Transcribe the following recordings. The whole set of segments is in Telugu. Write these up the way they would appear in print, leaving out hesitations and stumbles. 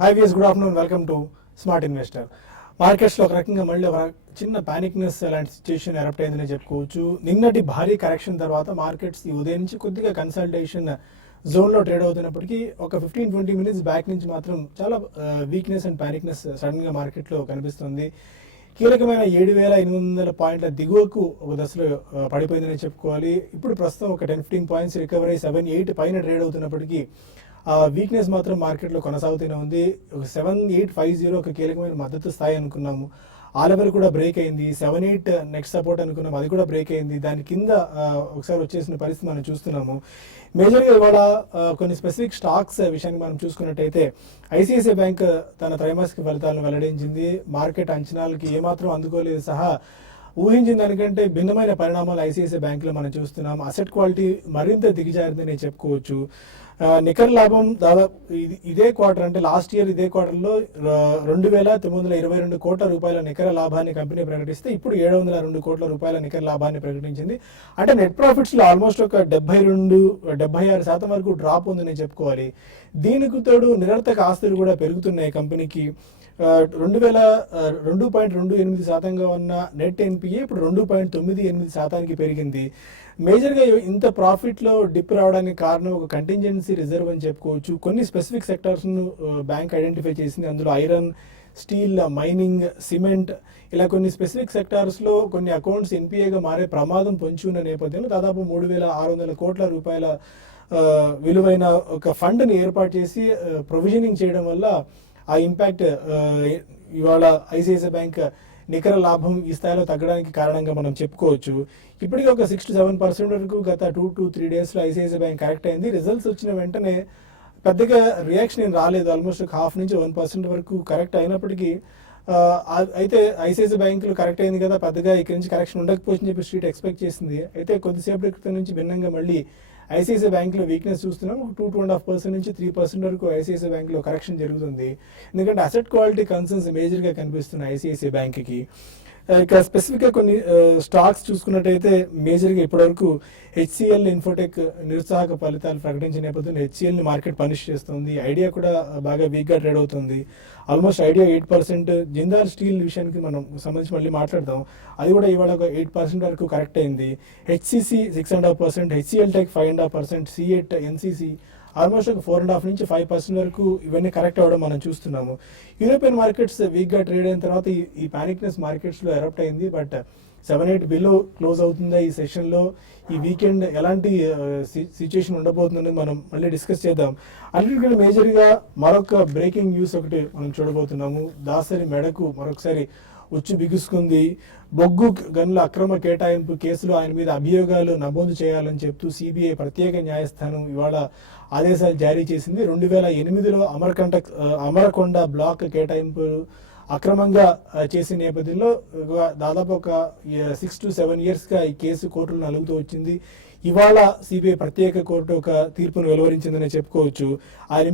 High views, good afternoon. Welcome to smart investor. మార్కెట్స్లో ఒక రకంగా మళ్ళీ ఒక చిన్న పానిక్నెస్ అలాంటి సిచ్యుయేషన్ ఎరప్ట్ అయిందని చెప్పుకోవచ్చు. నిన్నటి భారీ కరెక్షన్ తర్వాత మార్కెట్స్ ఈ ఉదయం నుంచి కొద్దిగా కన్సల్టేషన్ జోన్లో ట్రేడ్ అవుతున్నప్పటికీ ఒక 15-20 మినిట్స్ బ్యాక్ నుంచి మాత్రం చాలా వీక్నెస్ అండ్ పానిక్నెస్ సడన్గా మార్కెట్లో కనిపిస్తుంది. కీలకమైన 7,800 పాయింట్ల దిగువకు ఒక దశలో పడిపోయిందని చెప్పుకోవాలి. ఇప్పుడు ప్రస్తుతం ఒక 10-15 పాయింట్స్ రికవర్ అయ్యి 7-8 పైన ట్రేడ్ అవుతున్నప్పటికీ వీక్నెస్ మాత్రం మార్కెట్లో కొనసాగుతూనే ఉంది. ఒక 7,850 ఒక కీలకమైన మద్దతు స్థాయి అనుకున్నాము. ఆ లెవెల్ కూడా బ్రేక్ అయింది. 7,8 నెక్స్ట్ సపోర్ట్ అనుకున్నాము, అది కూడా బ్రేక్ అయింది. దాని కింద ఒకసారి వచ్చేసిన పరిస్థితి మనం చూస్తున్నాము. మేజర్గా ఇవాళ కొన్ని స్పెసిఫిక్ స్టాక్స్ విషయాన్ని మనం చూసుకున్నట్టయితే ఐసిఐసిఐ బ్యాంక్ తన త్రైమాసిక ఫలితాలను వెల్లడించింది. మార్కెట్ అంచనాలకి ఏమాత్రం అందుకోలేదు సహా ఊహించిన దానికంటే భిన్నమైన పరిణామాలు ఐసిఐసిఐ బ్యాంకులో మనం చూస్తున్నాం. అసెట్ క్వాలిటీ మరింత దిగజారిందని చెప్పుకోవచ్చు. నికర లాభం దాదాపు ఇదే క్వార్టర్, అంటే లాస్ట్ ఇయర్ ఇదే క్వార్టర్లో 2,922 కోట్ల రూపాయల నికర లాభాన్ని కంపెనీ ప్రకటిస్తే ఇప్పుడు 702 కోట్ల రూపాయల నికర లాభాన్ని ప్రకటించింది. అంటే నెట్ ప్రాఫిట్స్లో ఆల్మోస్ట్ ఒక 76% వరకు డ్రాప్ ఉందని చెప్పుకోవాలి. దీనికి తోడు నిరర్థక ఆస్తులు కూడా పెరుగుతున్నాయి కంపెనీకి. 2.28% ఉన్న నెట్ ఎన్పిఏ ఇప్పుడు 2.98% పెరిగింది. మేజర్గా ఇంత ప్రాఫిట్లో డిప్ రావడానికి కారణం ఒక కంటింజెన్సీ రిజర్వ్ అని చెప్పుకోవచ్చు. కొన్ని స్పెసిఫిక్ సెక్టార్స్ను బ్యాంక్ ఐడెంటిఫై చేసింది. అందులో ఐరన్, స్టీల్, మైనింగ్, సిమెంట్, ఇలా కొన్ని స్పెసిఫిక్ సెక్టార్స్లో కొన్ని అకౌంట్స్ ఎన్పిఏగా మారే ప్రమాదం పొంచి ఉన్న నేపథ్యంలో దాదాపు 3,600 కోట్ల రూపాయల విలువైన ఒక ఫండ్ని ఏర్పాటు చేసి ప్రొవిజనింగ్ చేయడం వల్ల ఆ ఇంపాక్ట్ ఇవాళ ఐసిఐసిఐ బ్యాంక్ నికర లాభం ఈ స్థాయిలో తగ్గడానికి కారణంగా మనం చెప్పుకోవచ్చు. ఇప్పటికీ ఒక 6-7% వరకు గత 2-3 డేస్లో ఐసిఐసిఐ బ్యాంక్ కరెక్ట్ అయింది. రిజల్ట్స్ వచ్చిన వెంటనే పెద్దగా రియాక్షన్ ఏం రాలేదు. ఆల్మోస్ట్ 0.5-1% వరకు కరెక్ట్ అయినప్పటికీ అయితే ఐసిఐసిఐ బ్యాంకులు కరెక్ట్ అయింది కదా, పెద్దగా ఇక్కడి నుంచి కరెక్షన్ ఉండకపోవచ్చని చెప్పి స్ట్రీట్ ఎక్స్పెక్ట్ చేసింది. అయితే కొద్దిసేపటి క్రితం నుంచి భిన్నంగా మళ్ళీ ఐసిఐసిఐ బ్యాంకులో వీక్నెస్ చూస్తున్నాం. 2-2.5% నుంచి 3% వరకు ఐసిఐసిఐ బ్యాంకులో కరెక్షన్ జరుగుతుంది. ఎందుకంటే అసెట్ క్వాలిటీ కన్సర్న్స్ మేజర్గా కనిపిస్తున్నాయి ఐసిఐసిఐ బ్యాంక్కి. ఇక స్పెసిఫిక్గా కొన్ని స్టాక్స్ చూసుకున్నట్టయితే మేజర్గా ఇప్పటివరకు హెచ్సిఎల్ ఇన్ఫోటెక్ నిరుత్సాహక ఫలితాలు ప్రకటించిన నేపథ్యంలో హెచ్సిఎల్ని మార్కెట్ పనిష్ చేస్తుంది. ఐడియా కూడా బాగా వీక్గా ట్రేడ్ అవుతుంది. Almost idea 8%. జిందాల్ స్టీల్ విషయానికి మనం సంబంధించి మళ్ళీ మాట్లాడదాం. అది కూడా ఇవాళ ఒక 8% వరకు కరెక్ట్ అయింది. HCC 6.5%, HCl tech 5.5%, C8 NCC almost ఒక 4.5 నుంచి 5% వరకు ఇవన్నీ కరెక్ట్ అవ్వడం మనం చూస్తున్నాము. యూరోపియన్ మార్కెట్స్ వీక్గా ట్రేడ్ అయిన తర్వాత ఈ పానిక్నెస్ మార్కెట్స్లో ఎరప్ట్ అయింది. బట్ 7-8 బిలో క్లోజ్ అవుతుందా ఈ సెషన్లో, ఈ వీకెండ్ ఎలాంటి సిచ్యుయేషన్ ఉండబోతుందని మనం మళ్ళీ డిస్కస్ చేద్దాం. అన్నిటికంటే మేజర్గా మరొక బ్రేకింగ్ న్యూస్ ఒకటి మనం చూడబోతున్నాము. దాసరి మెడకు మరొకసారి ఉచ్చు బిగుసుకుంది. బొగ్గు గనుల అక్రమ కేటాయింపు కేసులో ఆయన మీద అభియోగాలు నమోదు చేయాలని చెప్తూ సిబిఐ ప్రత్యేక న్యాయస్థానం ఇవాళ ఆదేశాలు జారీ చేసింది. 2008లో అమరకొండ బ్లాక్ కేటాయింపు అక్రమంగా చేసిన నేపథ్యంలో దాదాపు ఒక 6-7 ఇయర్స్గా ఈ కేసు కోర్టులో నలుగుతూ వచ్చింది. ఇవాళ సిబిఐ ప్రత్యేక కోర్టు ఒక తీర్పును వెలువరించిందని చెప్పుకోవచ్చు. ఆయన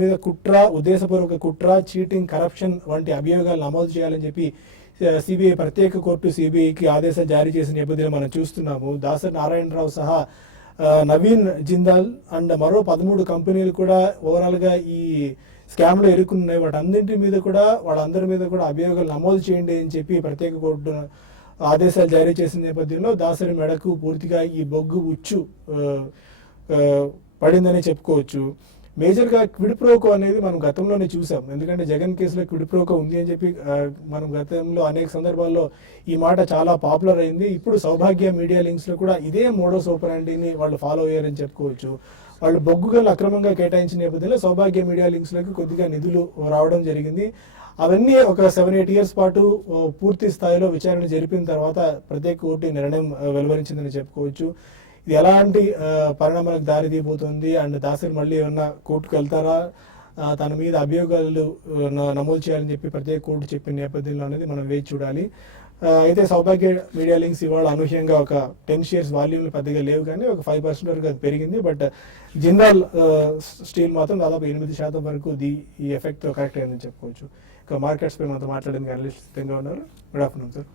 మీద కుట్ర, ఉద్దేశపూర్వక కుట్ర, చీటింగ్, కరప్షన్ వంటి అభియోగాలు నమోదు చేయాలని చెప్పి సిబిఐ ప్రత్యేక కోర్టు సిబిఐకి ఆదేశాలు జారీ చేసిన నేపథ్యంలో మనం చూస్తున్నాము. దాసరి నారాయణరావు సహా నవీన్ జిందాల్ అండ్ మరో 13 కంపెనీలు కూడా ఓవరాల్గా ఈ స్కామ్లో ఇరుక్కున్నాయి. వాళ్ళందరి మీద కూడా అభియోగాలు నమోదు చేయండి అని చెప్పి ప్రత్యేక కోర్టు ఆదేశాలు జారీ చేసిన నేపథ్యంలో దాసరి మెడకు పూర్తిగా ఈ బొగ్గు ఉచ్చు పడిందని చెప్పుకోవచ్చు. మేజర్గా క్విడ్ ప్రోకో అనేది మనం గతంలోనే చూసాం. ఎందుకంటే జగన్ కేసులో క్విడ్ ప్రోకో ఉంది అని చెప్పి మనం గతంలో అనేక సందర్భాల్లో ఈ మాట చాలా పాపులర్ అయింది. ఇప్పుడు సౌభాగ్య మీడియా లింక్స్లో కూడా ఇదే మోడోస్ ఆపరాండిని వాళ్ళు ఫాలో అయ్యారని చెప్పుకోవచ్చు. వాళ్ళు బొగ్గు గనులు అక్రమంగా కేటాయించిన నేపథ్యంలో సౌభాగ్య మీడియా లింక్స్లోకి కొద్దిగా నిధులు రావడం జరిగింది. అవన్నీ ఒక 7-8 ఇయర్స్ పాటు పూర్తి స్థాయిలో విచారణ జరిపిన తర్వాత ప్రత్యేక కోర్టు నిర్ణయం వెలువరించిందని చెప్పుకోవచ్చు. ఇది ఎలాంటి పరిణామాలకు దారి తీయబోతుంది అండ్ దాసరి మళ్ళీ ఏమన్నా కోర్టుకు వెళ్తారా, తన మీద అభియోగాలు నమోదు చేయాలని చెప్పి ప్రత్యేక కోర్టు చెప్పిన నేపథ్యంలో అనేది మనం వేచి చూడాలి. అయితే సౌభాగ్య మీడియా లింక్స్ ఇవాళ అనూహ్యంగా ఒక 10 షేర్స్ వాల్యూమ్లు పెద్దగా లేవు, కానీ ఒక 5% వరకు అది పెరిగింది. బట్ జిందాల్ స్టీల్ మాత్రం దాదాపు 8% వరకు ఈ ఎఫెక్ట్తో కరెక్ట్ అయిందని చెప్పుకోవచ్చు. ఇక మార్కెట్స్ పై మనతో మాట్లాడడానికి అనలిస్ట్ సిద్ధంగా ఉన్నారు. Good afternoon sir.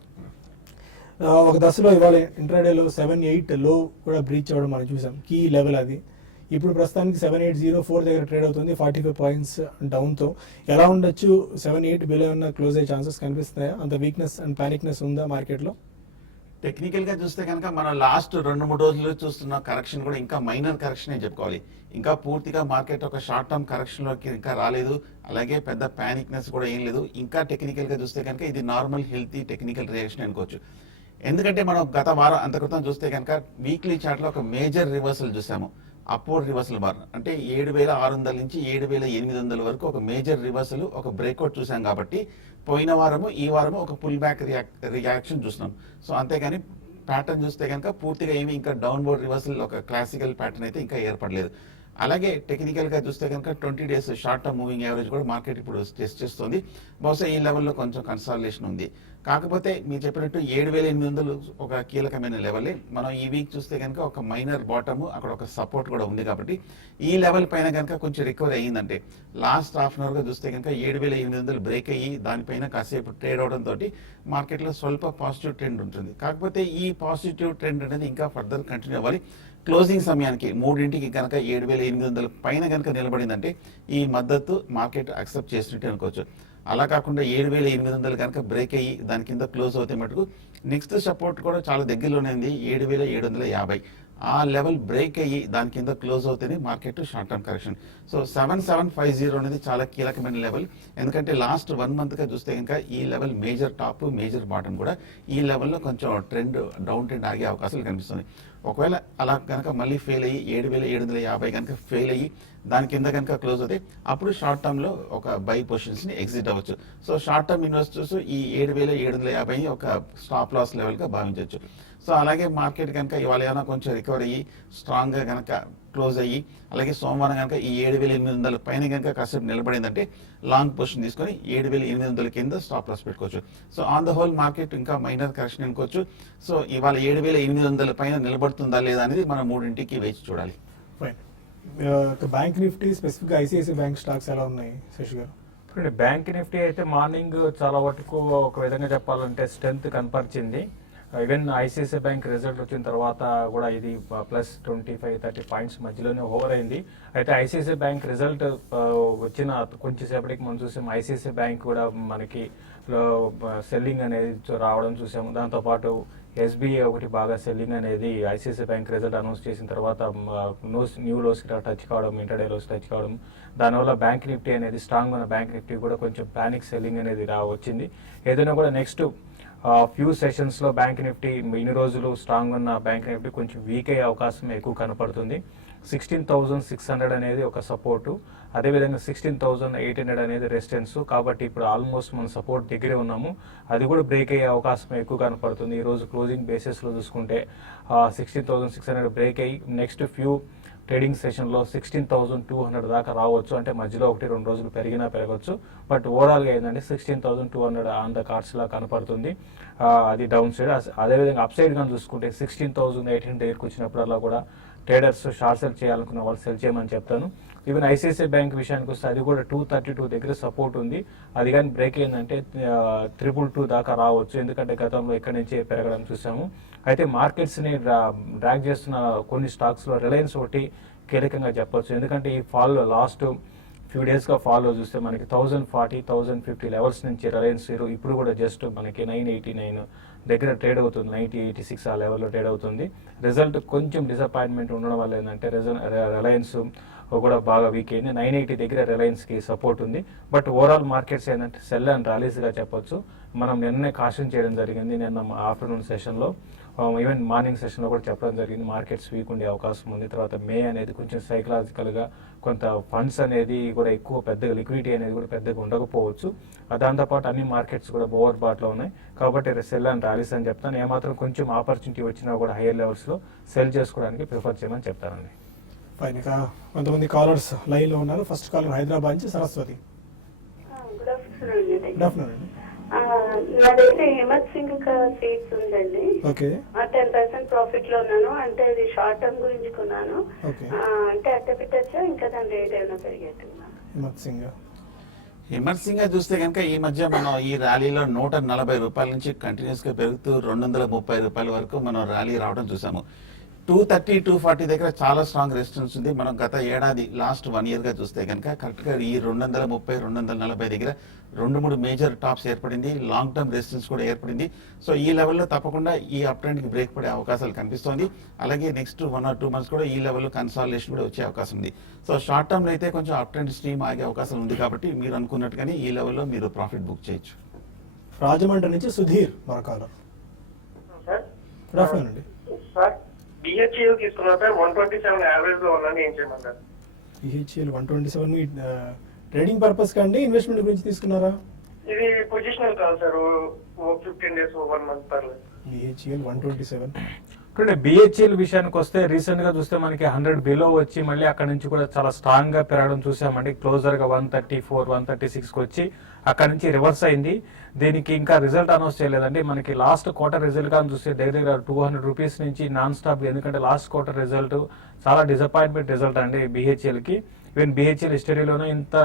ఒక దశలో ఇవాళ ఇంట్రాడేలో 7-8 లో కూడా బ్రీచ్ అవ్వడం మనం చూసాం. కీ లెవెల్ అది ఇప్పుడు ప్రస్తుతానికి 7,804 దగ్గర ట్రేడ్ అవుతుంది, 45 పాయింట్స్ డౌన్తో. ఎలా ఉండొచ్చు? 7-8 బిలో ఉన్న క్లోజ్ అయ్యే ఛాన్సెస్ కనిపిస్తున్నాయా? అంత వీక్నెస్ అండ్ పానిక్నెస్ ఉందా మార్కెట్లో? టెక్నికల్ గా చూస్తే కనుక మనం లాస్ట్ 2-3 రోజులు చూస్తున్న కరెక్షన్ కూడా ఇంకా మైనర్ కరెక్షన్ చెప్పుకోవాలి. ఇంకా పూర్తిగా మార్కెట్ ఒక షార్ట్ టర్మ్ కరెక్షన్ లోకి ఇంకా రాలేదు, అలాగే పెద్ద పానిక్నెస్ కూడా ఏం లేదు. ఇంకా టెక్నికల్ గా చూస్తే కనుక ఇది నార్మల్ హెల్తీ టెక్నికల్ రియాక్షన్ అనుకోవచ్చు. ఎందుకంటే మనం గత వారం అంత క్రితం చూస్తే కనుక వీక్లీ చార్ట్ లో ఒక మేజర్ రివర్సల్ చూసాము. అప్వర్డ్ రివర్సల్ బార్ అంటే 7,600 నుంచి 7,800 వరకు ఒక మేజర్ రివర్సల్, ఒక బ్రేక్అవుట్ చూసాం. కాబట్టి పోయిన వారము ఈ వారము ఒక పుల్ బ్యాక్ రియాక్షన్ చూస్తున్నాం. సో అంతేగాని ప్యాటర్న్ చూస్తే కనుక పూర్తిగా ఏమి ఇంకా డౌన్వర్డ్ రివర్సల్ ఒక క్లాసికల్ ప్యాటర్న్ అయితే ఇంకా ఏర్పడలేదు. అలాగే టెక్నికల్ గా చూస్తే కనుక 20 days short term moving average కూడా మార్కెట్ ఇప్పుడు టెస్ట్ చేస్తుంది. బహుశా ఈ లెవెల్లో కొంచెం కన్సాలిడేషన్ ఉంది. కాకపోతే మీరు చెప్పినట్టు 7,800 ఒక కీలకమైన లెవెలే. మనం ఈ వీక్ చూస్తే కనుక ఒక మైనర్ బాటమ్, అక్కడ ఒక సపోర్ట్ కూడా ఉంది. కాబట్టి ఈ లెవెల్ పైన కనుక కొంచెం రికవర్ అయ్యిందంటే లాస్ట్ హాఫ్ అన్ అవర్ గా చూస్తే కనుక 7,800 బ్రేక్ అయ్యి దానిపైన కాసేపు ట్రేడ్ అవడం తోటి మార్కెట్లో స్వల్ప పాజిటివ్ ట్రెండ్ ఉంటుంది. కాకపోతే ఈ పాజిటివ్ ట్రెండ్ అనేది ఇంకా ఫర్దర్ కంటిన్యూ అవ్వాలి. క్లోజింగ్ సమయానికి 3ంటికి కనుక 7,800 పైన కనుక నిలబడిందంటే ఈ మద్దతు మార్కెట్ అక్సెప్ట్ చేసినట్టు అనుకోవచ్చు. అలా కాకుండా 7,800 కనుక బ్రేక్ అయ్యి దాని కింద క్లోజ్ అవుతే మటుకు నెక్స్ట్ సపోర్ట్ కూడా చాలా దగ్గరలోనే ఉంది, 7,750. ఆ లెవెల్ బ్రేక్ అయ్యి దాని కింద క్లోజ్ అవుతేనే market short term correction. So 7,750 అనేది చాలా కీలకమైన లెవెల్. ఎందుకంటే లాస్ట్ 1 month గా చూస్తే కనుక ఈ level major top, major bottom కూడా ఈ లెవెల్లో కొంచెం ట్రెండ్ డౌన్ ట్రెండ్ ఆగే అవకాశాలు కనిపిస్తుంది. ఒకవేళ అలా కనుక మళ్ళీ ఫెయిల్ అయ్యి 7,750 కనుక ఫెయిల్ అయ్యి దాని కింద కనుక క్లోజ్ అవుతాయి, అప్పుడు షార్ట్ టర్మ్ లో ఒక బై పొజిషన్స్ ని ఎగ్జిట్ అవ్వచ్చు. సో షార్ట్ టర్మ్ ఇన్వెస్టర్స్ ఈ 7,750 ఒక స్టాప్ లాస్ లెవెల్ గా భావించవచ్చు. సో అలాగే మార్కెట్ కనుక ఇవాళ ఏమైనా కొంచెం రికవర్ అయ్యి స్ట్రాంగ్ గా కనుక క్లోజ్ అయ్యి అలాగే సోమవారం కనుక ఈ 7,800 పైన కనుక కాసేపు నిలబడిందంటే లాంగ్ పొజిషన్ తీసుకొని 7,800 కింద స్టాప్ లాస్ పెట్టుకోవచ్చు. So on the whole market ఇంకా మైనర్ కరెక్షన్ అనుకోవచ్చు. సో ఇవాళ 7,800 పైన నిలబడుతుందా లేదా అనేది మనం 3ంటికి వేచి చూడాలి. Bank Nifty specific ICICI bank stocks ఎలా ఉన్నాయి శశి గారు? ఇప్పుడు బ్యాంక్ నిఫ్టీ అయితే మార్నింగ్ చాలా వరకు ఒక విధంగా చెప్పాలంటే స్ట్రెంత్ కనపరిచింది. ఈవెన్ ఐసిఐసిఐ బ్యాంక్ రిజల్ట్ వచ్చిన తర్వాత కూడా ఇది ప్లస్ 25-30 పాయింట్స్ మధ్యలోనే ఓవర్ అయింది. అయితే ఐసిఐసిఐ బ్యాంక్ రిజల్ట్ వచ్చిన కొంచెం సేపటికి మనం చూసాం ఐసిఐసిఐ బ్యాంక్ కూడా మనకి సెల్లింగ్ అనేది రావడం చూసాము. దాంతోపాటు ఎస్బీఐ ఒకటి బాగా సెల్లింగ్ అనేది ఐసిఐసిఐ బ్యాంక్ రిజల్ట్ అనౌన్స్ చేసిన తర్వాత న్యూ లోస్కి టచ్ కావడం, ఇంటర్డే లోస్ టచ్ కావడం, దానివల్ల బ్యాంక్ నిఫ్టీ అనేది స్ట్రాంగ్ ఉన్న బ్యాంక్ నిఫ్టీ కూడా కొంచెం పానిక్ సెల్లింగ్ అనేది వచ్చింది. ఏదైనా కూడా నెక్స్ట్ ఫ్యూ సెషన్స్లో బ్యాంక్ నిఫ్టీ ఇన్ని రోజులు స్ట్రాంగ్ ఉన్న బ్యాంక్ నిఫ్టీ కొంచెం వీక్ అయ్యే అవకాశం ఎక్కువ కనపడుతుంది. 16,600 అనేది ఒక సపోర్టు, అదేవిధంగా 16,800 అనేది రెసిస్టెన్స్. కాబట్టి ఇప్పుడు ఆల్మోస్ట్ మనం సపోర్ట్ దగ్గరే ఉన్నాము, అది కూడా బ్రేక్ అయ్యే అవకాశం ఎక్కువ కనపడుతుంది. ఈరోజు క్లోజింగ్ బేసిస్లో చూసుకుంటే 16,600 బ్రేక్ అయ్యి నెక్స్ట్ ఫ్యూ ట్రేడింగ్ సెషన్లో 16,200 దాకా రావచ్చు. అంటే మధ్యలో 1-2 రోజులు పెరిగినా పెరగవచ్చు. బట్ ఓవరాల్గా ఏంటంటే 16,200 ఆన్ ద కార్డ్స్ లా కనపడుతుంది. అది డౌన్ సైడ్. అదేవిధంగా అప్ సైడ్ గా చూసుకుంటే 16,800 దగ్గరికి వచ్చినప్పుడల్లా కూడా ట్రేడర్స్ షార్ట్ సెల్ చేయాలనుకున్న వాళ్ళు సెల్ చేయమని చెప్తాను. ఈవెన్ ఐసిఐసిఐ బ్యాంక్ విషయానికి వస్తే అది కూడా 232 దగ్గర సపోర్ట్ ఉంది. అది కానీ బ్రేక్ అయిందంటే 322 దాకా రావచ్చు. ఎందుకంటే గతంలో ఇక్కడి నుంచి పెరగడం చూసాము. అయితే మార్కెట్స్ని డ్రాగ్ చేస్తున్న కొన్ని స్టాక్స్లో రిలయన్స్ ఒకటి కీలకంగా చెప్పొచ్చు. ఎందుకంటే ఈ ఫాల్లో లాస్ట్ ఫ్యూ డేస్గా ఫాల్లో చూస్తే మనకి 1,040, 1,050 లెవెల్స్ నుంచి రిలయన్స్ ఇప్పుడు కూడా జస్ట్ మనకి 989 దగ్గర ట్రేడ్ అవుతుంది. 90-86 ఆ లెవెల్లో ట్రేడ్ అవుతుంది. రిజల్ట్ కొంచెం డిసప్పాయింట్మెంట్ ఉండడం వల్ల ఏంటంటే రిలయన్స్ కూడా బాగా వీక్ అయింది. 980 దగ్గర రిలయన్స్కి సపోర్ట్ ఉంది. బట్ ఓవరాల్ మార్కెట్స్ ఏంటంటే సెల్ అండ్ ర్యాలీస్గా చెప్పొచ్చు. మనం నిన్నే కాషన్ చేయడం జరిగింది. నిన్న ఆఫ్టర్నూన్ సెషన్లో, ఈవెన్ మార్నింగ్ సెషన్లో కూడా చెప్పడం జరిగింది మార్కెట్స్ వీక్ ఉండే అవకాశం ఉంది. తర్వాత మే అనేది కొంచెం సైకలాజికల్గా కొంత ఫండ్స్ అనేది కూడా ఎక్కువ పెద్దగా లిక్విడిటీ అనేది కూడా పెద్దగా ఉండకపోవచ్చు. దాంతోపాటు అన్ని మార్కెట్స్ కూడా ఓవర్ బాట్లో ఉన్నాయి. కాబట్టి సెల్ అండ్ ర్యాలీస్ అని చెప్తాను. ఏమాత్రం కొంచెం ఆపర్చునిటీ వచ్చినా కూడా హైయర్ లెవెల్స్లో సెల్ చేసుకోవడానికి ప్రిఫర్ చేయమని చెప్తానండి. ఫైన్. ఇక కొంతమంది కాలర్స్ లైన్లో ఉన్నారు. ఫస్ట్ కాలర్ హైదరాబాద్ నుంచి సరస్వతి. గుడ్ ఆఫ్టర్నూన్ అండి. గుడ్ నా దగ్గర హిమత్ సింగ్ సీట్స్ ఉందండి. ఓకే. 10% ప్రాఫిట్ లో ఉన్నాను. అంటే అది షార్ట్ టర్మ్ గురించి కొన్నాను. ఓకే. అంటే అట్ట పెట్టచ్చా, ఇంకా దాని రేట్ ఏమైనా పెరిగేట్టున్నాను? హిమత్ సింగ్ చూస్తే కనుక ఈ మధ్య మనం ఈ ర్యాలీలో 140 రూపాయల నుంచి కంటిన్యూస్ గా పెరుగుతూ 230 రూపాయల వరకు మనం ర్యాలీ రావడం చూసాము. 230 240 దగ్గర చాలా స్ట్రాంగ్ రెసిస్టెన్స్ ఉంది. మనం గత ఏడాది లాస్ట్ 1 year గా చూస్తే కనుక కరెక్ట్గా ఈ 230 240 దగ్గర 2-3 మేజర్ టాప్స్ ఏర్పడింది. లాంగ్ టర్మ్ రెసిస్టెన్స్ కూడా ఏర్పడింది. సో ఈ లెవెల్లో తప్పకుండా ఈ అప్ ట్రెండ్కి బ్రేక్ పడే అవకాశాలు కనిపిస్తోంది. అలాగే నెక్స్ట్ 1 or 2 months కూడా ఈ లెవెల్లో కన్సాలిడేషన్ కూడా వచ్చే అవకాశం ఉంది. సో షార్ట్ టర్మ్లో అయితే కొంచెం అప్ ట్రెండ్ స్ట్రీమ్ ఆగే అవకాశం ఉంది కాబట్టి మీరు అనుకున్నట్టుగానే ఈ లెవెల్లో మీరు ప్రాఫిట్ బుక్ చేయొచ్చు. రాజమండ్రి నుంచి సుధీర్ మరొక సార్ గుడ్ ఆఫ్టర్నూన్ అండి. సార్ బిహెచ్ఈఎల్ తీసుకున్నా సార్ 127 యావరేజ్ లో ఉన్నాను, ఏం చేయమంటారు? బిహెచ్ఎల్ 127 మీ ట్రేడింగ్ పర్పస్ కండి ఇన్వెస్ట్మెంట్ గురించి తీసుకున్నారా? ఇది పొజిషనల్ కాదు సార్, 15 days 1 month పర్లేదు. బిహెచ్ఎల్ 127 అంటే బిహెచ్ఎల్ విషయానికి వస్తే రీసెంట్ గా చూస్తే మనకి 100 బిలో వచ్చి మళ్ళీ అక్కడ నుంచి కూడా చాలా స్ట్రాంగ్ గా పెరగడం చూసామండి. క్లోజర్ గా 134 136 కి వచ్చి అక్కడ నుంచి రివర్స్ అయింది. దీనికి ఇంకా రిజల్ట్ అనౌన్స్ చేయలేదండి. మనకి లాస్ట్ క్వార్టర్ రిజల్ట్ కానీ చూస్తే దగ్గర 200 రూపీస్ నుంచి నాన్ స్టాప్, ఎందుకంటే లాస్ట్ క్వార్టర్ రిజల్ట్ చాలా డిసప్పాయింట్మెంట్ రిజల్ట్ అండి బిహెచ్ఎల్ కి. ఈవెన్ బిహెచ్ఎల్ హిస్టరీలోనే ఇంత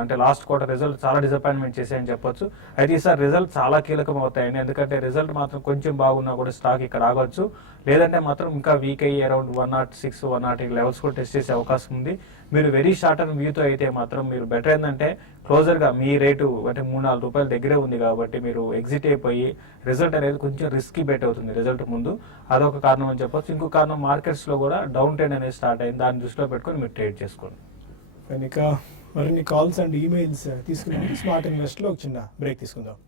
అంటే లాస్ట్ క్వార్టర్ రిజల్ట్ చాలా డిసప్పాయింట్మెంట్ చేశాయని చెప్పొచ్చు. అయితే ఈసారి రిజల్ట్ చాలా కీలకం అవుతాయండి, ఎందుకంటే రిజల్ట్ మాత్రం కొంచెం బాగున్నా కూడా స్టాక్ ఇక్కడ ఆగొచ్చు, లేదంటే మాత్రం ఇంకా వీక్ అయ్యి అరౌండ్ 106 108 లెవెల్స్ కూడా టెస్ట్ చేసే అవకాశం ఉంది. మీరు వెరీ షార్ట్ టర్మ్ వ్యూతో అయితే మాత్రం మీరు బెటర్ ఏంటంటే క్లోజర్గా మీ రేటు అంటే 3-4 రూపాయల దగ్గరే ఉంది కాబట్టి మీరు ఎగ్జిట్ అయిపోయి రిజల్ట్ అనేది కొంచెం రిస్కీ బెట్ అవుతుంది రిజల్ట్ ముందు. అదొక కారణం అని చెప్పొచ్చు. ఇంకో కారణం మార్కెట్స్లో కూడా డౌన్ ట్రెండ్ అనేది స్టార్ట్ అయింది, దాన్ని దృష్టిలో పెట్టుకొని మీరు ట్రేడ్ చేసుకోండి. కనుక మరిన్ని కాల్స్ అండ్ ఈమెయిల్స్ తీసుకున్నాం. స్మార్ట్ ఇన్వెస్ట్లో ఒక చిన్న బ్రేక్ తీసుకుందాం.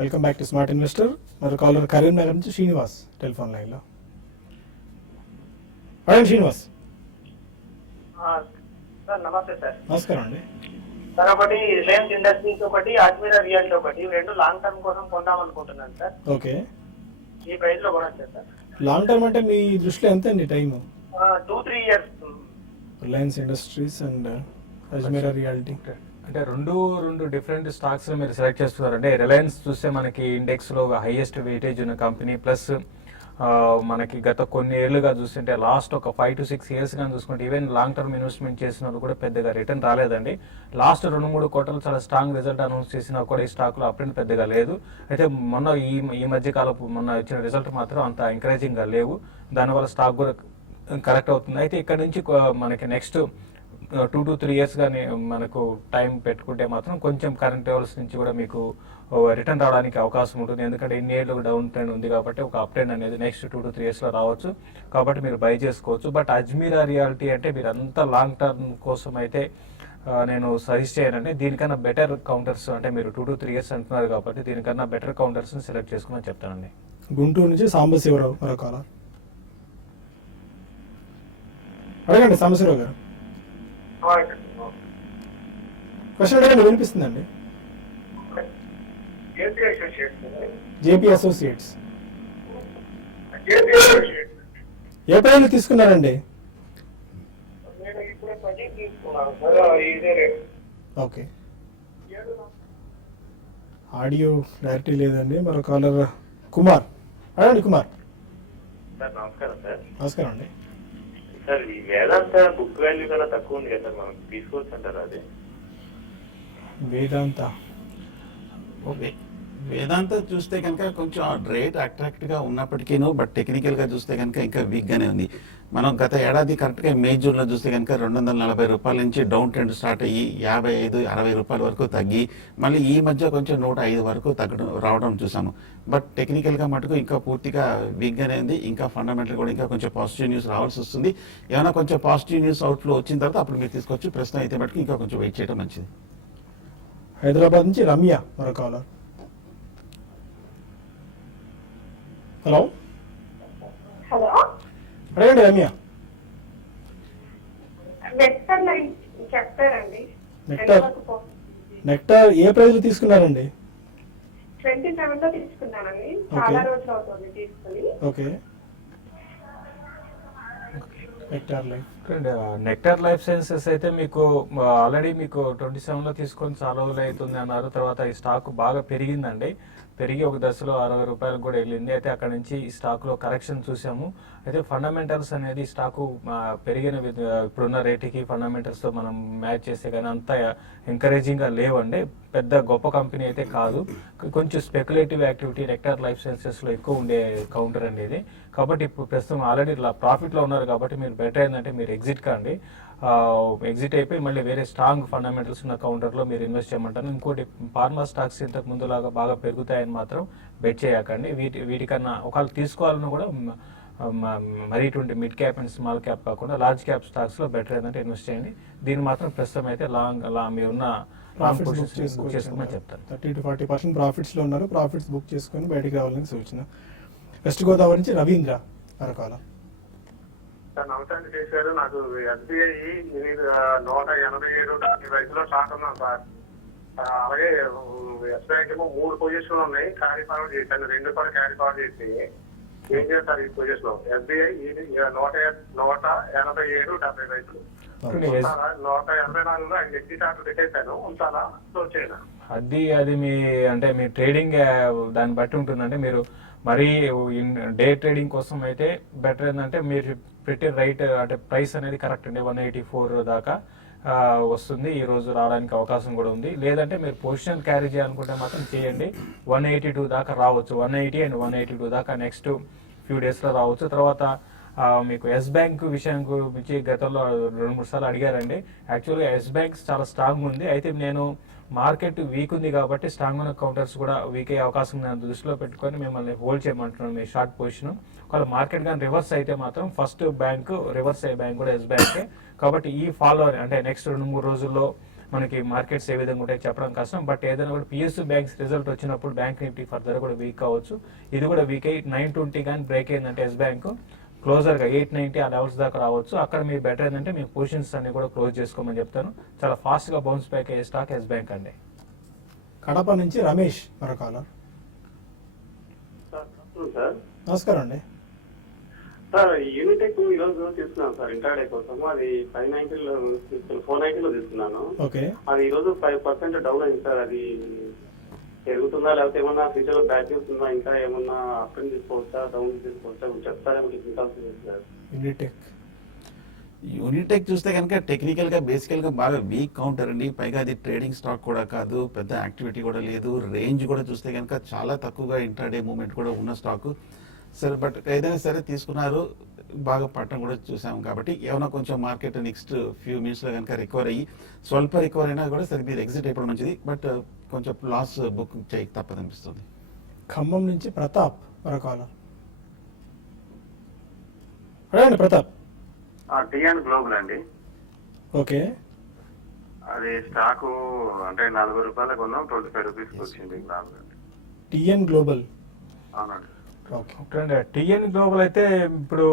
Welcome back to smart investor. మరి కాలర్ కరీంనగర్ నుంచి శ్రీనివాస్ టెలిఫోన్ లైన్లో. అడగండి శ్రీనివాస్. సార్ నమస్తే సార్. నమస్కారం అండి. సార్ ఒకటి రిలయన్స్ ఇండస్ట్రీస్, ఒకటి అజ్మీరా రియల్టీ, ఒకటి రెండు లాంగ్ టర్మ్ కోసం కొందాం అనుకుంటున్నాను సార్. ఓకే, ఈ ప్రైస్ లో కొనొచ్చా సార్? లాంగ్ టర్మ్ అంటే మీ దృష్టిలో ఎంత అండి time? 2-3 years. Reliance industries and Ajmeera reality అంటే రెండు డిఫరెంట్ స్టాక్స్ మీరు సెలెక్ట్ చేస్తున్నారు. అంటే రిలయన్స్ చూస్తే మనకి ఇండెక్స్ లో హైయెస్ట్ వెయిటేజ్ ఉన్న కంపెనీ, ప్లస్ మనకి గత కొన్ని ఏళ్లుగా చూస్తుంటే లాస్ట్ ఒక 5 to 6 years కానీ చూసుకుంటే ఈవెన్ లాంగ్ టర్మ్ ఇన్వెస్ట్మెంట్ చేసిన వాళ్ళు కూడా పెద్దగా రిటర్న్ రాలేదండి. లాస్ట్ 2-3 క్వార్టర్లు చాలా స్ట్రాంగ్ రిజల్ట్ అనౌన్స్ చేసినా కూడా ఈ స్టాక్ లో అప్రెంట్ పెద్దగా లేదు. అయితే మొన్న ఈ మధ్య కాలపు మొన్న వచ్చిన రిజల్ట్ మాత్రం అంత ఎంకరేజింగ్ గా లేవు, దానివల్ల స్టాక్ కూడా కరెక్ట్ అవుతుంది. అయితే ఇక్కడ నుంచి మనకి నెక్స్ట్ 2 to 3 years కానీ మనకు టైం పెట్టుకుంటే మాత్రం కొంచెం కరెంట్ లెవెల్స్ నుంచి కూడా మీకు రిటర్న్ రావడానికి అవకాశం ఉంటుంది, ఎందుకంటే ఇన్ని ఏళ్ళు డౌన్ ట్రెండ్ ఉంది కాబట్టి ఒక అప్ ట్రెండ్ అనేది నెక్స్ట్ 2 to 3 years లో రావచ్చు, కాబట్టి మీరు బై చేసుకోవచ్చు. బట్ అజ్మీరా రియాలిటీ అంటే మీరు అంత లాంగ్ టర్మ్ కోసం అయితే నేను సజెస్ట్ చేయనండి. దీనికన్నా బెటర్ కౌంటర్స్, అంటే మీరు 2 to 3 years అంటున్నారు కాబట్టి దీనికన్నా బెటర్ కౌంటర్స్ సెలెక్ట్ చేసుకుని చెప్తానండి. గుంటూరు నుంచి సాంబశివరావు మరో కాలర్. అడగండి సాంబశివరావు గారు. క్వశ్చన్ అడగండి, వినిపిస్తుందండి. జేపీ అసోసియేట్స్ ఏ ప్రైస్ తీసుకున్నారండి? ఓకే, ఆడియో క్లారిటీ లేదండి. మరో కాలర్ కుమార్. అడగండి కుమార్. సార్ నమస్కారం సార్. నమస్కారం అండి. సార్ ఈ వేదాంత బుక్ వాల్యూ కన్నా తక్కువ ఉంది కదా సార్, మనం తీసుకోవచ్చు అంటారా? అదే వేదాంత ఓకే, వేదాంత చూస్తే కనుక కొంచెం రేట్ అట్రాక్ట్గా ఉన్నప్పటికీను, బట్ టెక్నికల్గా చూస్తే కనుక ఇంకా వీక్గానే ఉంది. మనం గత ఏడాది కరెక్ట్గా మే జూన్లో చూస్తే కనుక 240 రూపాయల నుంచి డౌన్ ట్రెండ్ స్టార్ట్ అయ్యి 55-60 రూపాయల వరకు తగ్గి మళ్ళీ ఈ మధ్య కొంచెం 105 వరకు తగ్గడం రావడం చూసాము. బట్ టెక్నికల్గా మటుకు ఇంకా పూర్తిగా వీక్గానే ఉంది. ఇంకా ఫండమెంటల్ కూడా ఇంకా కొంచెం పాజిటివ్ న్యూస్ రావాల్సి వస్తుంది. ఏమైనా కొంచెం పాజిటివ్ న్యూస్ అవుట్లో వచ్చిన తర్వాత అప్పుడు మీరు తీసుకోవచ్చు. ప్రస్తుతం అయితే మటుకు ఇంకా కొంచెం వెయిట్ చేయడం మంచిది. హైదరాబాద్ నుంచి రమ్య మరో కాలర్. హలో హలో, అడగండి రమ్య. చెప్తారండి. నెక్టార్ ఏ ప్రైస్ లో తీసుకున్నారండి? 27 లో తీసుకున్నానండి, చాలా రోజులు అవుతుంది తీసుకుని. Okay, nectar life. Nectar life sciences అయితే మీకు ఆల్రెడీ మీకు 27 లో తీసుకొని చాలా రోజులు అవుతుంది అన్నారు. తర్వాత ఈ స్టాక్ బాగా పెరిగిందండి. పెరిగి ఒక దశలో 60 రూపాయలకు కూడా వెళ్ళింది. అయితే అక్కడ నుంచి ఈ స్టాక్లో కరెక్షన్ చూసాము. అయితే ఫండమెంటల్స్ అనేది స్టాకు పెరిగిన ఇప్పుడున్న రేటుకి ఫండమెంటల్స్తో మనం మ్యాచ్ చేస్తే కానీ అంత ఎంకరేజింగ్గా లేవండి. పెద్ద గొప్ప కంపెనీ అయితే కాదు. కొంచెం స్పెక్యులేటివ్ యాక్టివిటీ నెక్టార్ లైఫ్ సైన్సెస్లో ఎక్కువ ఉండే కౌంటర్ అండి ఇది. కాబట్టి ఇప్పుడు ప్రస్తుతం ఆల్రెడీ ప్రాఫిట్లో ఉన్నారు కాబట్టి మీరు బెటర్ ఏంటంటే మీరు ఎగ్జిట్ కాండి. ఎగ్జిట్ అయిపోయి మళ్ళీ వేరే స్ట్రాంగ్ ఫండమెంటల్స్ ఉన్న కౌంటర్లో మీరు ఇన్వెస్ట్ చేయమంటారు. ఇంకోటి ఫార్మా స్టాక్స్ ఇంతకు ముందులాగా బాగా పెరుగుతాయని మాత్రం బెట్ చేయకండి. వీటికన్నా ఒకవేళ తీసుకోవాలన్నా కూడా మరీ ఇటువంటి mid cap and small cap కాకుండా లార్జ్ క్యాప్ స్టాక్స్లో బెటర్ ఏంటంటే ఇన్వెస్ట్ చేయండి. దీన్ని మాత్రం ప్రస్తుతం అయితే మీరున్న ప్రాఫిట్స్ బుక్ చేసుకోమని చెప్తాను. 30 to 40% ప్రాఫిట్స్లో ఉన్నారు. ప్రాఫిట్స్ బుక్ చేసుకొని బయటికి రావాలని సూచన. వెస్ట్ గోదావరి నుంచి రవీంద్ర మరొకాల. సార్ నమస్తే అండి శేష్ గారు. నాకు ఎస్బీఐ 187 వయసులో స్టాక్ ఉన్నాను సార్. అలాగే ఎస్బీఐ ఏమో 3 పొజిషన్లు ఉన్నాయి. క్యారీ ఫార్వర్డ్ చేశాను, 2 కూడా క్యారీ ఫార్వర్డ్ చేసి ఏం చేస్తారు ఈ పొజిషన్? ఎస్బీఐ 187 వయసులు 184లో ఆయన ఎగ్జిట్ ఆర్డర్ పెట్టేశాను. ఉంచాలా క్లోజ్ చేయనా? అది మీ అంటే మీ ట్రేడింగ్ దాన్ని బట్టి ఉంటుందంటే మీరు మరీ డే ట్రేడింగ్ కోసం అయితే బెటర్ ఏంటంటే మీరు పెట్టే రైట్ అంటే ప్రైస్ అనేది కరెక్ట్ అండి. 184 దాకా వస్తుంది. ఈ రోజు రావడానికి అవకాశం కూడా ఉంది. లేదంటే మీరు పొజిషన్ క్యారీ చేయాలనుకుంటే మాత్రం చేయండి. 182 దాకా రావచ్చు. 180 అండ్ 182 దాకా నెక్స్ట్ ఫ్యూ డేస్లో రావచ్చు. తర్వాత మీకు ఎస్ బ్యాంక్ విషయం గురించి గతంలో 2-3 సార్లు అడిగారండి. యాక్చువల్గా ఎస్ బ్యాంక్ చాలా స్ట్రాంగ్ ఉంది. అయితే నేను మార్కెట్ వీక్ ఉంది కాబట్టి స్ట్రాంగ్ ఉన్న కౌంటర్స్ కూడా వీక్ అయ్యే అవకాశం నేను దృష్టిలో పెట్టుకొని మిమ్మల్ని హోల్డ్ చేయమంటున్నాను మీ షార్ట్ పొజిషన్. ఒకవేళ మార్కెట్ కానీ రివర్స్ అయితే మాత్రం ఫస్ట్ బ్యాంక్ రివర్స్ అయ్యే బ్యాంక్ కూడా ఎస్ బ్యాంకే. కాబట్టి ఈ ఫాలో అంటే నెక్స్ట్ 2-3 రోజుల్లో మనకి మార్కెట్స్ ఏ విధంగా ఉంటాయి చెప్పడం కష్టం. బట్ ఏదైనా కూడా పిఎస్యూ బ్యాంక్స్ రిజల్ట్ వచ్చినప్పుడు బ్యాంక్ నిఫ్టీ ఫర్దర్ కూడా వీక్ అవ్వచ్చు. ఇది కూడా వీక్ అయ్యి 920 కానీ బ్రేక్ అయిందంటే ఎస్ బ్యాంక్ క్లోజర్గా 890 ఆ లెవెల్స్ దాకా రావచ్చు. అక్కడ మీరు బెటర్ ఏంటంటే మీ పొజిషన్స్ అన్ని కూడా క్లోజ్ చేసుకోమని చెప్తాను. చాలా ఫాస్ట్గా బౌన్స్ బ్యాక్ అయ్యే స్టాక్ ఎస్ బ్యాంక్ అండి. కడప నుంచి రమేష్ మరొకాల. సార్ నమస్కారం అండి. సార్ యూనిటెక్ ఈరోజు తీసుకున్నాను సార్ ఇంటర్డే కోసం. అది 590లో 490లో తీసుకున్నాను. ఓకే, అది ఈరోజు 5% డౌన్ అయింది సార్. అది పెరుగుతుందా లేకపోతే ఏమన్నా ఫ్యూచర్ లో బ్యాక్ న్యూస్ ఉందా? ఇంకా ఏమన్నా అప్ తీసుకోవచ్చా డౌన్ తీసుకోవచ్చా చెప్తారేమో సార్. యూనిటెక్ చూస్తే కనుక టెక్నికల్గా బేసికల్గా బాగా వీక్ కౌంటర్ అండి. పైగా అది ట్రేడింగ్ స్టాక్ కూడా కాదు, పెద్ద యాక్టివిటీ కూడా లేదు. రేంజ్ కూడా చూస్తే కనుక చాలా తక్కువగా ఇంట్రాడే మూమెంట్ కూడా ఉన్న స్టాక్. సరే బట్ ఏదైనా సరే తీసుకున్నారు, బాగా పట్టడం కూడా చూసాము. కాబట్టి ఏమైనా కొంచెం మార్కెట్ నెక్స్ట్ ఫ్యూ మినిట్స్లో కనుక రికవర్ అయ్యి స్వల్ప రికవర్ అయినా కూడా సరే మీరు ఎగ్జిట్ అయిపోవడం మంచిది. బట్ కొంచెం లాస్ బుక్ చేయక తప్పదనిపిస్తుంది. ఖమ్మం నుంచి ప్రతాప్ మరొకాల. అడగండి ప్రతాప్. టీఎన్ గ్లోబల్ అండి. ఓకే, అది స్టాక్ అంటే 40 రూపాయలకు ఉన్నాం, 25 రూపీస్కి వచ్చింది. TN Global. అవునండి. టిఎన్ గ్లోబల్ అయితే ఇప్పుడు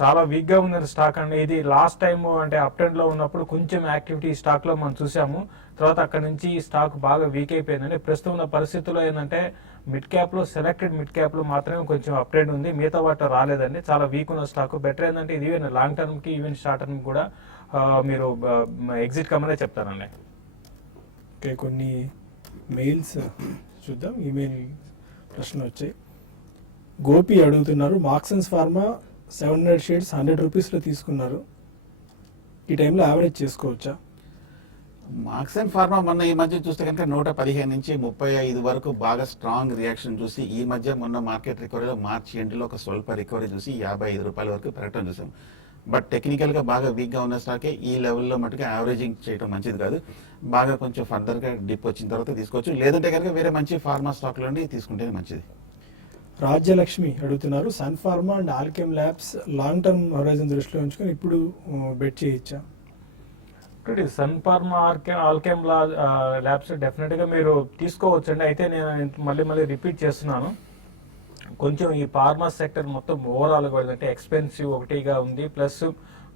చాలా వీక్ గా ఉంది స్టాక్ అండి. ఇది లాస్ట్ టైం అంటే అప్ ట్రెండ్ లో ఉన్నప్పుడు కొంచెం యాక్టివిటీ స్టాక్ లో మనం చూసాము. తర్వాత అక్కడ నుంచి ఈ స్టాక్ బాగా వీక్ అయిపోయిందండి. ప్రస్తుతం ఉన్న పరిస్థితుల్లో ఏంటంటే మిడ్ క్యాప్ లో సెలెక్టెడ్ మిడ్ క్యాప్ లో మాత్రమే కొంచెం అప్ ట్రెండ్ ఉంది. మిగతా వాటిలో రాలేదండి. చాలా వీక్ ఉన్న స్టాక్. బెటర్ ఏంటంటే ఇది లాంగ్ టర్మ్ కి ఈవెన్ షార్ట్ టర్మ్ కూడా మీరు ఎగ్జిట్ కమ్మనే చెప్తానండి. ఓకే, కొన్ని మెయిల్స్ చూద్దాం. ఈమెయిల్ ప్రశ్నలు వచ్చాయి. గోపి అడుగుతున్నారు, మార్క్సన్స్ ఫార్మా 700 షేర్స్ 100 రూపీస్లో తీసుకున్నారు. ఈ టైంలో యావరేజ్ చేసుకోవచ్చా? మార్క్స్ అండ్ ఫార్మా మొన్న ఈ మధ్య చూస్తే కనుక 115 నుంచి 35 వరకు బాగా స్ట్రాంగ్ రియాక్షన్ చూసి ఈ మధ్య మొన్న మార్కెట్ రికవరీలో మార్చి ఎండ్లో ఒక స్వల్ప రికవరీ చూసి 55 రూపాయల వరకు పెరగడం చూసాం. బట్ టెక్నికల్గా బాగా వీక్గా ఉన్న స్టాకే ఈ లెవెల్లో మటుకు యావరేజింగ్ చేయడం మంచిది కాదు. బాగా కొంచెం ఫర్దర్గా డిప్ వచ్చిన తర్వాత తీసుకోవచ్చు. లేదంటే కనుక వేరే మంచి ఫార్మా స్టాక్లోనే తీసుకుంటేనే మంచిది. రాజ్యలక్ష్మి అడుగుతున్నారు, Sun Pharma and Alkem labs long term horizon దృష్టిలో ఉంచుకొని ఇప్పుడు బెట్ చేయొచ్చా? సన్ ఫార్మా ఆల్కెమ్ ల్యాబ్స్ డెఫినెట్గా మీరు తీసుకోవచ్చండి. అయితే నేను మళ్ళీ రిపీట్ చేస్తున్నాను, కొంచెం ఈ ఫార్మా సెక్టర్ మొత్తం ఓవరాల్గా అంటే ఎక్స్పెన్సివ్ ఒకటిగా ఉంది. ప్లస్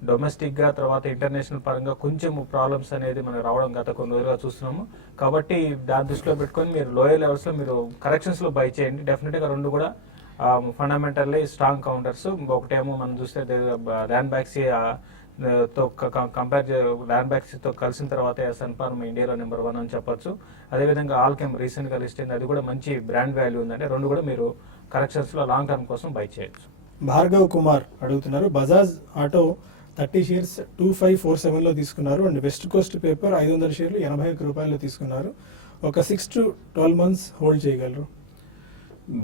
డొమెస్టిక్గా తర్వాత ఇంటర్నేషనల్ పరంగా కొంచెం ప్రాబ్లమ్స్ అనేది మనకు రావడం గత కొన్ని రోజులుగా చూస్తున్నాము. కాబట్టి దాని దృష్టిలో పెట్టుకొని మీరు లోయర్ లెవెల్స్లో మీరు కరెక్షన్స్లో బై చేయండి. డెఫినెట్గా రెండు కూడా ఫండమెంటల్లీ స్ట్రాంగ్ కౌంటర్స్. ఒకటేమో మనం చూస్తే ర్యాన్ బ్యాక్సీ తో కంపేర్ ల్యాండ్ బ్యాక్స్తో కలిసిన తర్వాత సన్ఫార్మ్ ఇండియాలో నెంబర్ 1 అని చెప్పొచ్చు. అదేవిధంగా ఆల్కెమ్ రీసెంట్గా లిస్ట్ అయింది, అది కూడా మంచి బ్రాండ్ వాల్యూ ఉందంటే రెండు కూడా మీరు కరెక్షన్స్లో లాంగ్ టర్మ్ కోసం బై చేయొచ్చు. భార్గవ్ కుమార్ అడుగుతున్నారు, బజాజ్ ఆటో 30 షేర్స్ 2547లో తీసుకున్నారు అండ్ వెస్ట్ కోస్ట్ పేపర్ 500 షేర్లు 81 రూపాయలు తీసుకున్నారు. ఒక 6 to 12 months హోల్డ్ చేయగలరు.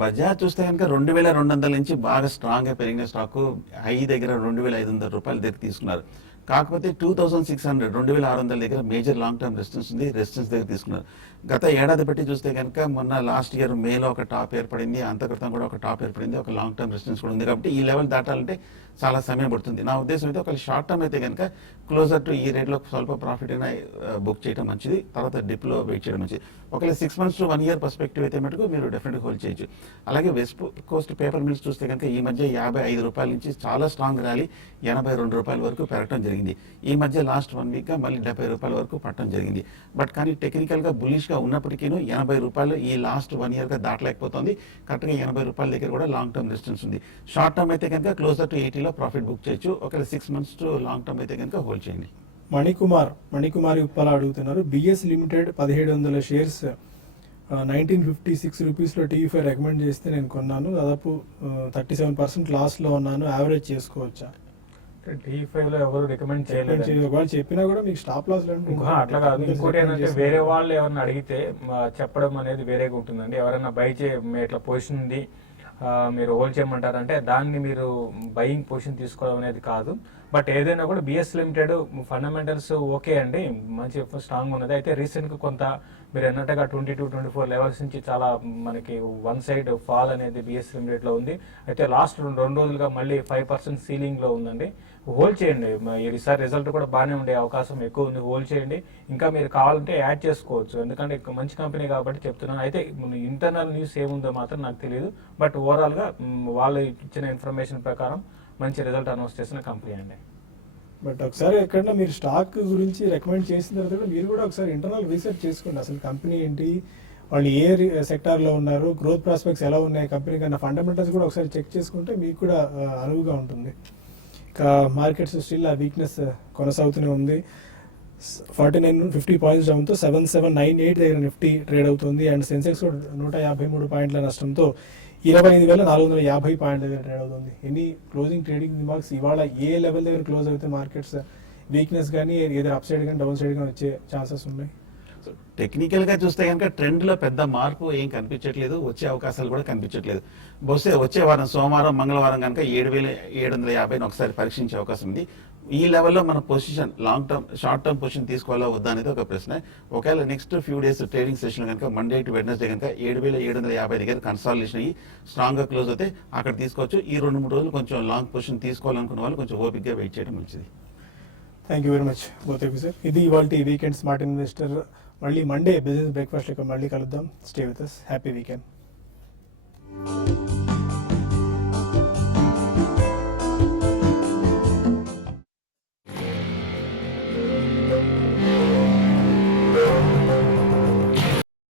బజాజ్ చూస్తే కనుక 2200 నుంచి బాగా స్ట్రాంగ్ గా పెరిగిన స్టాక్ హై దగ్గర 2500 రూపాయల దగ్గర తీసుకున్నారు. కాకపోతే 2600 2600 దగ్గర మేజర్ లాంగ్ టర్మ్ రెసిస్టెన్స్ ఉంది, రెసిస్టెన్స్ దగ్గర తీసుకున్నారు. గత ఏడాది బట్టి చూస్తే కనుక మొన్న లాస్ట్ ఇయర్ మేలో ఒక టాప్ ఏర్పడింది, అంతక్రితం కూడా ఒక టాప్ ఏర్పడింది, ఒక లాంగ్ టర్మ్ రెసిస్టెన్స్ కూడా ఉంది. కాబట్టి ఈ లెవెల్ దాటాలంటే చాలా సమయం పడుతుంది. నా ఉద్దేశం అయితే ఒక షార్ట్ టర్మ్ అయితే కనుక క్లోజర్ టు ఈ రేట్లో స్వల్ప ప్రాఫిట్ అయినా బుక్ చేయడం మంచిది, తర్వాత డిప్లో వెయిట్ చేయడం మంచిది. ఒకవేళ 6 months to 1 year పర్స్పెక్టివ్ అయితే మటుకు మీరు డెఫినెట్గా హోల్డ్ చేయొచ్చు. అలాగే వెస్ట్ కోస్ట్ పేపర్ మిల్స్ చూస్తే కనుక ఈ మధ్య 55 రూపాయల నుంచి చాలా స్ట్రాంగ్ ర్యాలీ 82 రూపాయల వరకు పెరగడం జరిగింది. ఈ మధ్య లాస్ట్ 1 week గా మళ్ళీ 70 రూపాయల వరకు పట్టడం జరిగింది. బట్ కానీ టెక్నికల్గా బులిష్గా ఉన్నప్పటికీ 80 రూపాయలు ఈ లాస్ట్ 1 year గా దాటలేకపోతుంది. కరెక్ట్గా 80 రూపాయల దగ్గర కూడా లాంగ్ టర్మ్ రెసిస్టెన్స్ ఉంది. షార్ట్ టర్మ్ అయితే కనుక క్లోజర్ టు 80లో ప్రాఫిట్ బుక్ చేయొచ్చు. ఒకవేళ 6 months to లాంగ్ టర్మ్ అయితే కనుక హోల్డ్ చేయండి. మణికుమారి ఉప్పల అడుగుతున్నారు, బిఎస్ లిమిటెడ్ 1700 షేర్స్ 1956 రూపీస్లో టీవీ5 రికమెండ్ చేస్తే నేను కొన్నాను, దాదాపు 37% లాస్లో ఉన్నాను, యావరేజ్ చేసుకోవచ్చా? T5లో ఎవరు రికమెండ్ చేయలేదు. ఒకవేళ చెప్పినా కూడా మీకు స్టాప్ లాస్ అట్లా కాదు. ఇంకోటి ఏంటంటే వేరే వాళ్ళు ఎవరైనా అడిగితే చెప్పడం అనేది వేరేగా ఉంటుందండి. ఎవరైనా బై ఇట్లా పొజిషన్ ఉంది మీరు హోల్డ్ చేయమంటారంటే దాన్ని మీరు బయింగ్ పొజిషన్ తీసుకోవడం అనేది కాదు. బట్ ఏదైనా కూడా బిఎస్ లిమిటెడ్ ఫండమెంటల్స్ ఓకే అండి, మంచి స్ట్రాంగ్ ఉన్నది. అయితే రీసెంట్గా కొంత మీరు అన్నట్టుగా 22-24 లెవెల్స్ నుంచి చాలా మనకి వన్ సైడ్ ఫాల్ అనేది బిఎస్ లిమిటెడ్లో ఉంది. అయితే లాస్ట్ 2 రోజులుగా మళ్ళీ 5% సీలింగ్లో ఉందండి. హోల్డ్ చేయండి, ఈసారి రిజల్ట్ కూడా బాగానే ఉండే అవకాశం ఎక్కువ ఉంది. హోల్డ్ చేయండి, ఇంకా మీరు కావాలంటే యాడ్ చేసుకోవచ్చు, ఎందుకంటే మంచి కంపెనీ కాబట్టి చెప్తున్నాను. అయితే ఇంటర్నల్ న్యూస్ ఏముందో మాత్రం నాకు తెలియదు. బట్ ఓవరాల్గా వాళ్ళు ఇచ్చిన ఇన్ఫర్మేషన్ ప్రకారం మంచి రిజల్ట్ అనౌన్స్ చేసిన కంపెనీ అండి. బట్ ఒకసారి ఎక్కడన్నా మీరు స్టాక్ గురించి రికమెండ్ చేసిన తర్వాత మీరు కూడా ఒకసారి ఇంటర్నల్ రీసెర్చ్ చేసుకోండి. అసలు కంపెనీ ఏంటి, వాళ్ళు ఏ సెక్టార్లో ఉన్నారు, గ్రోత్ ప్రాస్పెక్ట్స్ ఎలా ఉన్నాయి కంపెనీ కన్నా, ఫండమెంటల్స్ కూడా ఒకసారి చెక్ చేసుకుంటే మీకు కూడా అనువుగా ఉంటుంది. ఇంకా మార్కెట్స్ స్టిల్ ఆ వీక్నెస్ కొనసాగుతూనే ఉంది. 4950 పాయింట్స్ డౌన్తో 7798 దగ్గర నిఫ్టీ ట్రేడ్ అవుతుంది అండ్ సెన్సెక్స్ 153 పాయింట్ల నష్టంతో 25,450 పాయింట్ల దగ్గర ట్రేడ్ అవుతుంది. ఎనీ క్లోజింగ్ ట్రేడింగ్ రిమార్క్స్, ఇవాళ ఏ లెవెల్ దగ్గర క్లోజ్ అయితే మార్కెట్స్ వీక్నెస్ కానీ ఏదైనా అప్ సైడ్ కానీ డౌన్ సైడ్ కానీ వచ్చే ఛాన్సెస్ ఉన్నాయి? టెక్నికల్ గా చూస్తే కనుక ట్రెండ్ లో పెద్ద మార్పు ఏం కనిపించట్లేదు, వచ్చే అవకాశాలు కూడా కనిపించట్లేదు. బహుశా వచ్చే వారం సోమవారం మంగళవారం కనుక 7,750 ఒకసారి పరీక్షించే అవకాశం ఉంది. ఈ లెవెల్లో మన position long term short term position తీసుకోవాలా వద్దా అనేది ఒక ప్రశ్న. ఒకవేళ next few days trading session కనుక మండే టు వెడ్నెస్డే కనుక 7,750 దగ్గర కన్సాలిడేషన్ అయ్యి స్ట్రాంగ్ గా క్లోజ్ అయితే అక్కడ తీసుకోవచ్చు. ఈ 2-3 రోజులు కొంచెం లాంగ్ పొజిషన్ తీసుకోవాలనుకున్న వాళ్ళు కొంచెం ఓపిక్గా వెయిట్ చేయడం మంచిది. Thank you very much both of you sir. ఇది ఇవాళ వీకెండ్ స్మార్ట్ ఇన్వెస్టర్. మళ్ళీ మండే బిజినెస్ బ్రేక్ఫాస్ట్ మళ్ళీ కలుద్దాం. Stay with us. Happy weekend.